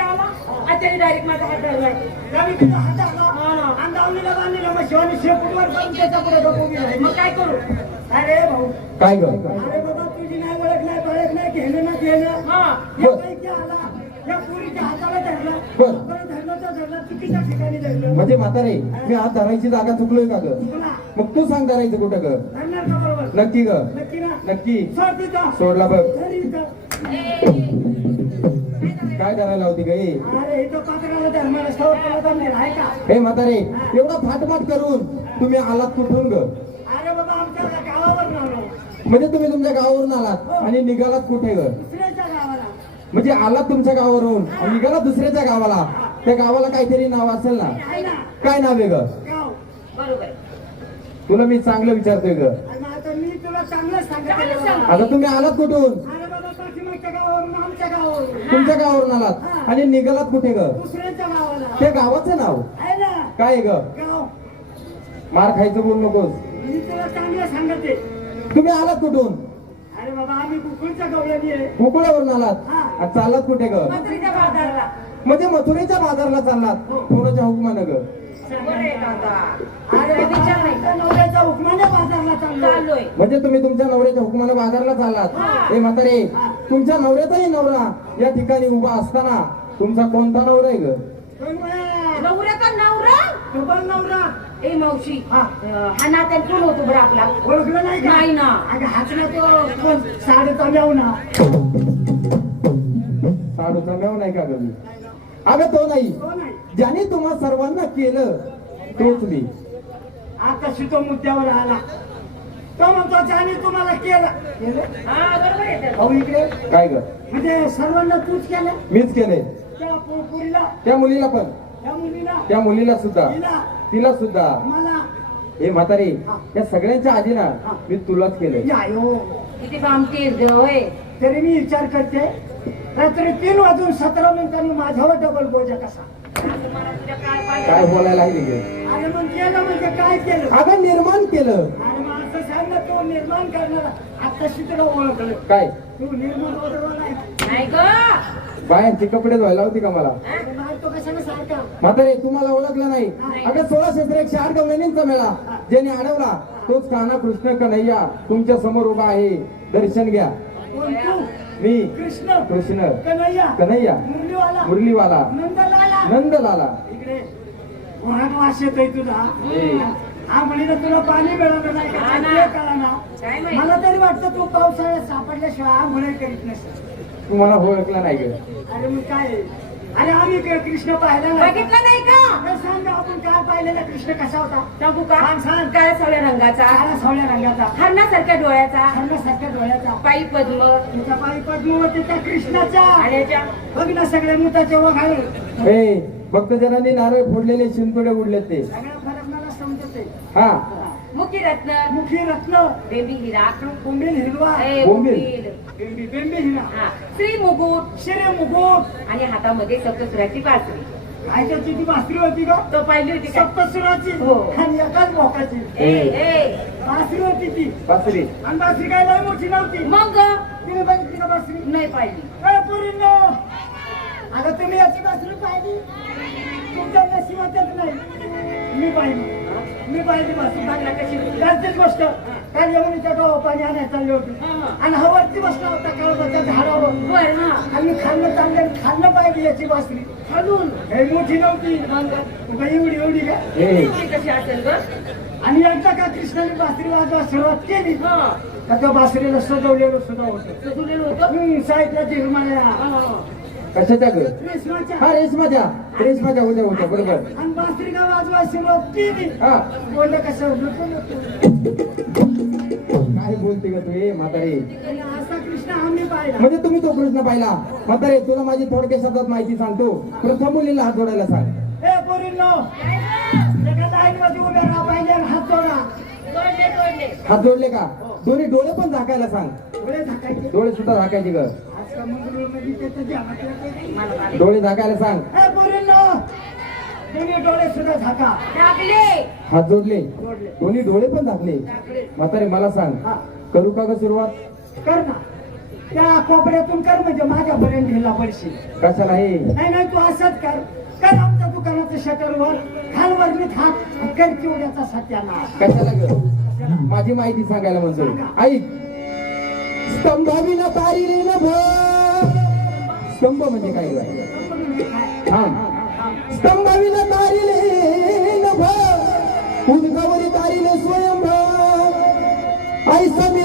आला आणि त्याने डायरेक्ट माझा हात धरलाय. रवी तुझा हात आला. ना. आणि दावणीला बांधलेला मग शिवानी शेपूटवर करून त्याचा पुढे डोकं. मग काय करू? अरे भाऊ. काय ग अरे बाबा तुझी नाही ओळख नाही पळख नाही घेणं ना घेणं. हा. या बाईक आला या पुरीच्या हाताला धरला. बर. बरं धरलं तर धरलं चुकीच्या ठिकाणी धरलं. म्हणजे म्हातारे मी हात धरायची जागा चुकलोय का ग? तुला मग तू सांग धरायचं कुठं ग? धरणार का बरोबर? नक्की ग. नक्की ना? नक्की. सोड तिथं. सोडला बघ. धर इथं. काय करायला होती ग ए? अरे इथं पात्राला धर्माला सवय तुला जमलेला आहे का? हे म्हातारे एवढा फाटमाट करून तुम्ही आलात कुठून ग? अरे बाबा आमच्या गावावर म्हणजे तुम्ही तुमच्या गावावरून आलात आणि निघालात कुठे ग? म्हणजे आलात तुमच्या गावावरून आणि निघालात दुसऱ्याच्या गावाला. त्या गावाला काहीतरी नाव असेल ना? काय नाव आहे ग? गाव. बरोबर. तुला मी चांगलं विचारतोय ग. आणि आता मी तुला चांगलं चांगलं सांगतो सांग. आता तुम्ही आलात कुठून? तुमच्या गावावरून आलात. आणि निघालात कुठे ग? दुसऱ्याच्या गावाला. त्या गावाचं नाव? आहे ना. काय आहे ग? गाव. मार खायचं बोल नकोस. मी तुला चांगलं सांगते. तुम्ही आलात कुठून? अरे बाबा आम्ही गवळणी आहे. गोकुळावरून आलात? हा. चाललात कुठे ग? म्हातारीच्या बाजारला. म्हणजे मथुरेच्या बाजारला चाललात? कोणाच्या हुकमानं ग म्हणजे तुम्ही तुमच्या नवऱ्याच्या हुकमानं बाजारला चाललात? हे. म्हातारे तुमच्या नवऱ्याचाही नवरा या ठिकाणी उभा असताना तुमचा कोणता नवरा आहे ग? नवऱ्याचा नवरा? नवरा? ए मावशी हा. हा नात्यात कोण होतो बरं आपला? ओळखलं नाही का? नाही ना. अगं हातला तो कोण? साडेचा जाऊ ना. साडूचा मेव नाही का ग? मी अगं तो नाही. तो नाही. ज्याने तुम्हा सर्वांना केलं तोच मी. आता तो मुद्द्यावर आला. तो म्हणतो ज्याने तुम्हाला केलं. केलं? हा बरोबर आहे त्याचं. भाऊ इकडे. काय ग? म्हणजे सर्वांना तूच केलं? मीच केलंय. त्या पो- पोरीला. त्या मुलीला पण. त्या मुलीला. त्या मुलीला सुद्धा. तिला सुद्धा. मला. हे म्हातारे या सगळ्यांच्या आधी ना मी तुलाच यायो किती होय तरी मी विचार करते रात्री तीन वाजून सतरा मिनिटांनी माझ्यावर डबल बोजा कसा? असं मला तुझ्या काय बोलायला आहे अरे मग केलं म्हणजे काय केलं? अगं निर्माण केलं. अरे मग असं सांग ना तो निर्माण करणारा आता तुला ओळखलं. काय? तू निर्माण बरोबर नाही. नाही ग. बायांची कपडे धुवायला होती का मला अरे बाहेर तो कशाला सारखा म्हातारे तुम्हाला ओळखलं नाही. अगं सोळा क्षेत्र एकशे आठ गवळणींचा मेळा. ज्याने अडवला तोच काना कृष्ण कन्हैया तुमच्यासमोर उभा आहे. दर्शन घ्या. कोण तू? मी. कृष्ण. कृष्ण. कन्हैया. कन्हैया. मुरलीवाला. मुरलीवाला. नंदलाला. वास. हा तुला पाणी मिळालं नाही हा? मला तरी वाटतं तू पावसाळ्यात सापडल्याशिवाय आंघोळ करीत नसेल. तुम्हाला ओळखलं नाही ग. अरे मग काय? अरे आम्ही क- कृष्ण पाहिला नाही का? बघितलं नाही का? सांग ना, आपण काय पाहिलेला कृष्ण कसा होता? सांगू का? सांग, सांग. काळ्या सावळ्या रंगाचा. काळा सावळ्या रंगाचा. हरणासारख्या डोळ्याचा. हरणासारख्या डोळ्याचा. पायी पद्म. त्याच्या पायी पद्मवतीच्या कृष्णाच्या. आणि याच्या? बघ ना सगळ्या मुताचे वघार ए भक्तजनांनी नारळ फोडलेले शिंतोडे उडले ते. सगळा फरक मला समजते हा. मुखी रत्न मुखी रत्न बेबी हिरा। कुंभील हिरवा। ए, बोंबील. बोंबील. बेंबी बेंबी हिरा। हा श्री मुकुट। शिरे मुकुट। आणि हातामध्ये सप्तसुराची पाचवी काय त्याची ती बासरी होती का? तो पाहिली होती का? सप्तसुराची. हो. आणि एकाच भोकाची. ए ए. बासरी होती ती. बासरी आणि बासरी काय लय मोठी नव्हती. मग? तिने बघितली का बासरी नाही पाहिली. ए, पोरींनो. अगं तुम्ही याची बासरी पाहिली? तुमच्या नशिबातच नाही. मी पाहिली. मी पाहिली बासरी बघला कशी. त्याचीच गोष्ट काल यमुनीच्या गावा पाणी आणायला चालली होती. आणि हा वरती बसला होता कळबाच्या झाडावर. आणि खाल्लं चाललं आणि खाल्लं पाहिजे याची बासरी. खालून? हे मोठी नव्हती. एवढी एवढी का? कशी असेल आणि एकदा का कृष्णाने बासरी वाजवा सुरुवात केली. हा. का त्या बासरीला सजवलेलं सुद्धा होतं. सजवलेलं होतं? हम्म, साईडला झिरमाळ्या हा. कशाच्या ग रेशमाच्या हा रेशमाच्या रेशमाच्या होत्या होत्या बरोबर. आणि हा. बोललं नको नको. काय बोलते ग तू ए म्हातारे? आणि असा कृष्ण आम्ही पाहिला. म्हणजे तुम्ही तो कृष्ण पाहिला. म्हातारे तुला माझी थोडक्या शब्दात माहिती सांगतो. प्रथम मुलीला हात जोडायला सांग. ए पोरींनो. एका लाईन मध्ये उभे राहा पाहिजे आणि हात जोडा. हात जोडले का? दोन्ही डोळे पण झाकायला सांग. डोळे झाकायचे. डोळे सुद्धा झाकायचे ग. डोळे झाकायला सांग. डोळे सुद्धा झाका. टाकले हात जोडले. दोन्ही डोळे पण झाकले. म्हातारे मला सांग. हा. करू का ग सुरुवात? कर ना. त्या कोपऱ्यातून कर म्हणजे माझ्यापर्यंत ढिला पडशील. कशाला हे? नाही नाही तू असंच कर. कर आमच्या दुकानाचं शटरवर. खालवर मी हात कर चिवड्याचा सत्यानाश. कशाला ग? माझी माहिती सांगायला म्हणतोय. ऐक. स्तंभाविना तारीने न भर स्तंभ म्हणजे काय हा स्तंभाविना तारिले उदकावरी तारिले उदगावरी स्वयंभ. ऐसा मी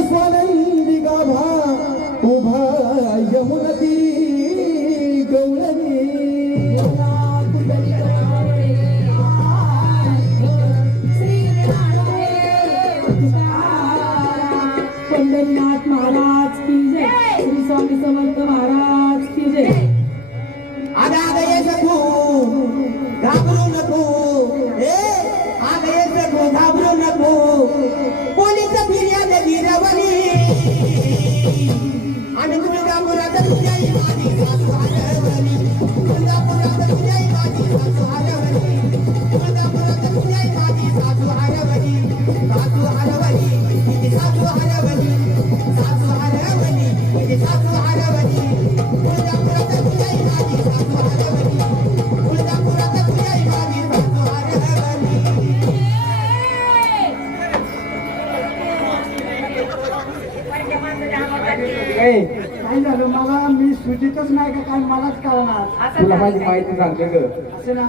माझी माहिती सांगते ग. असं ना?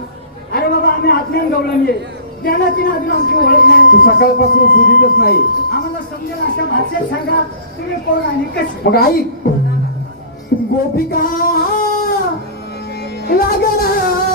अरे बाबा आम्ही आत्म्यान गवळणी ज्ञानाची ना अजून आमची ओळख नाही? तू सकाळपासून सुधीतच नाही. आम्हाला समजेल अशा भाषेत सांगा तुम्ही कोण आणि कसे मग ऐक गोपिका लागना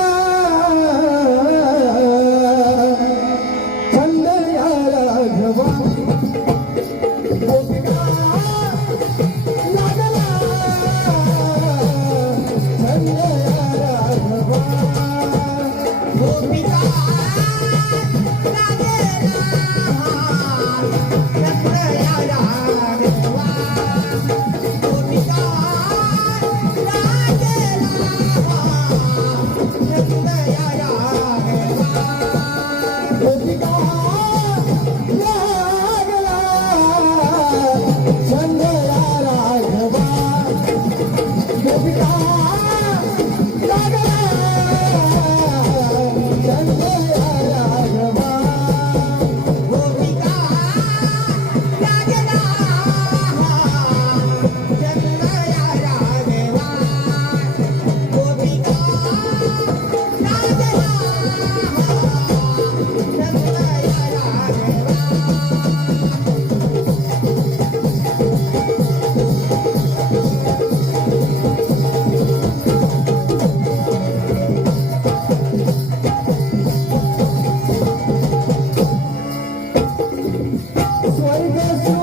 Deus.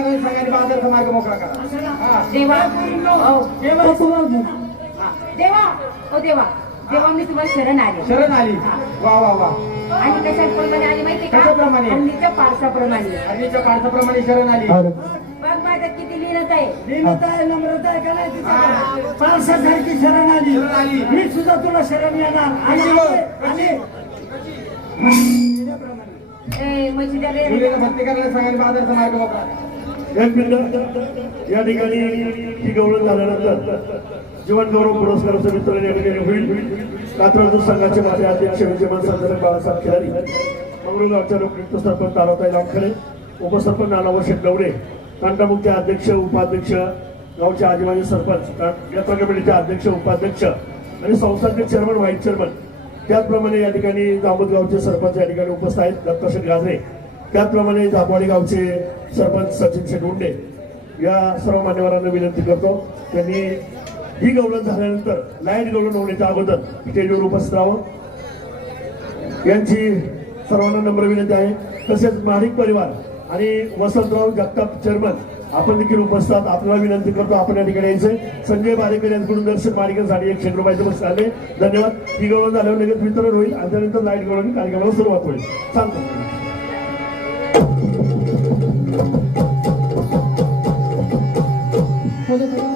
मुलीला भक्ती करायला सांगा आणि बाजारचा मार्ग मोकळा करा? हा. देवा. देवा. हा. देवा. ओ देवा. देवा मी तुम्हाला शरण आले. शरण आली. हा. वा वा वा. आणि कशाप्रमाणे आली माहिती का? कशाप्रमाणे? हल्लीच्या पारसाप्रमाणे. आधीच्या पार्थाप्रमाणे शरण आली. बघ माझ्यात किती लिहिणत आहे. दीनता आहे नम्रता आहे का नाही तिच्याकडे? पावसासारखी शरण आली. शरण आली. मी सुद्धा तुला शरण येणार. आणि कशी? हो? आणि ए मशिद्या रे मुलीला भक्ती करायला सांगा आणि बाजारचा मार्ग मोकळा. करा एक मिनिट या ठिकाणी ती गौरव झाल्यानंतर जीवन गौरव पुरस्काराचं वितरण या ठिकाणी होईल. कात्रज संघाचे माझे अध्यक्ष विद्यमान संचालक बाळासाहेब खिलारी मंगळगावच्या लोकयुक्त सरपंच ताराताई लामखडे उपसरपंच नानावर गवडे तांडामुखचे अध्यक्ष उपाध्यक्ष गावचे आजीबाजी सरपंच यात्रा कमिटीचे अध्यक्ष उपाध्यक्ष आणि संस्थांचे चेअरमन व्हाईस चेअरमन. त्याचप्रमाणे या ठिकाणी दामोदगावचे सरपंच या ठिकाणी उपस्थित आहेत. दत्ताशेठ गाजरे त्याचप्रमाणे जांभवाडी गावचे सरपंच सचिन शेठ या सर्व मान्यवरांना विनंती करतो. त्यांनी ही गवळण झाल्यानंतर लाइट गौरव होण्याच्या अगोदर स्टेजवर उपस्थित राहावं. यांची सर्वांना नम्र विनंती आहे. तसेच महाडिक परिवार आणि वसंतराव जगताप चेअरमन आपण देखील उपस्थित आपल्याला विनंती करतो आपण या ठिकाणी यायचे संजय बारेकर यांच्याकडून दर्शक मालिकेसाठी एकशे रुपयाचे बस आले धन्यवाद. ही गवळण झाल्यावर लगेच वितरण होईल आणि त्यानंतर लाइट गवळण कार्यक्रमाला सुरुवात होईल. सांगतो. Hello.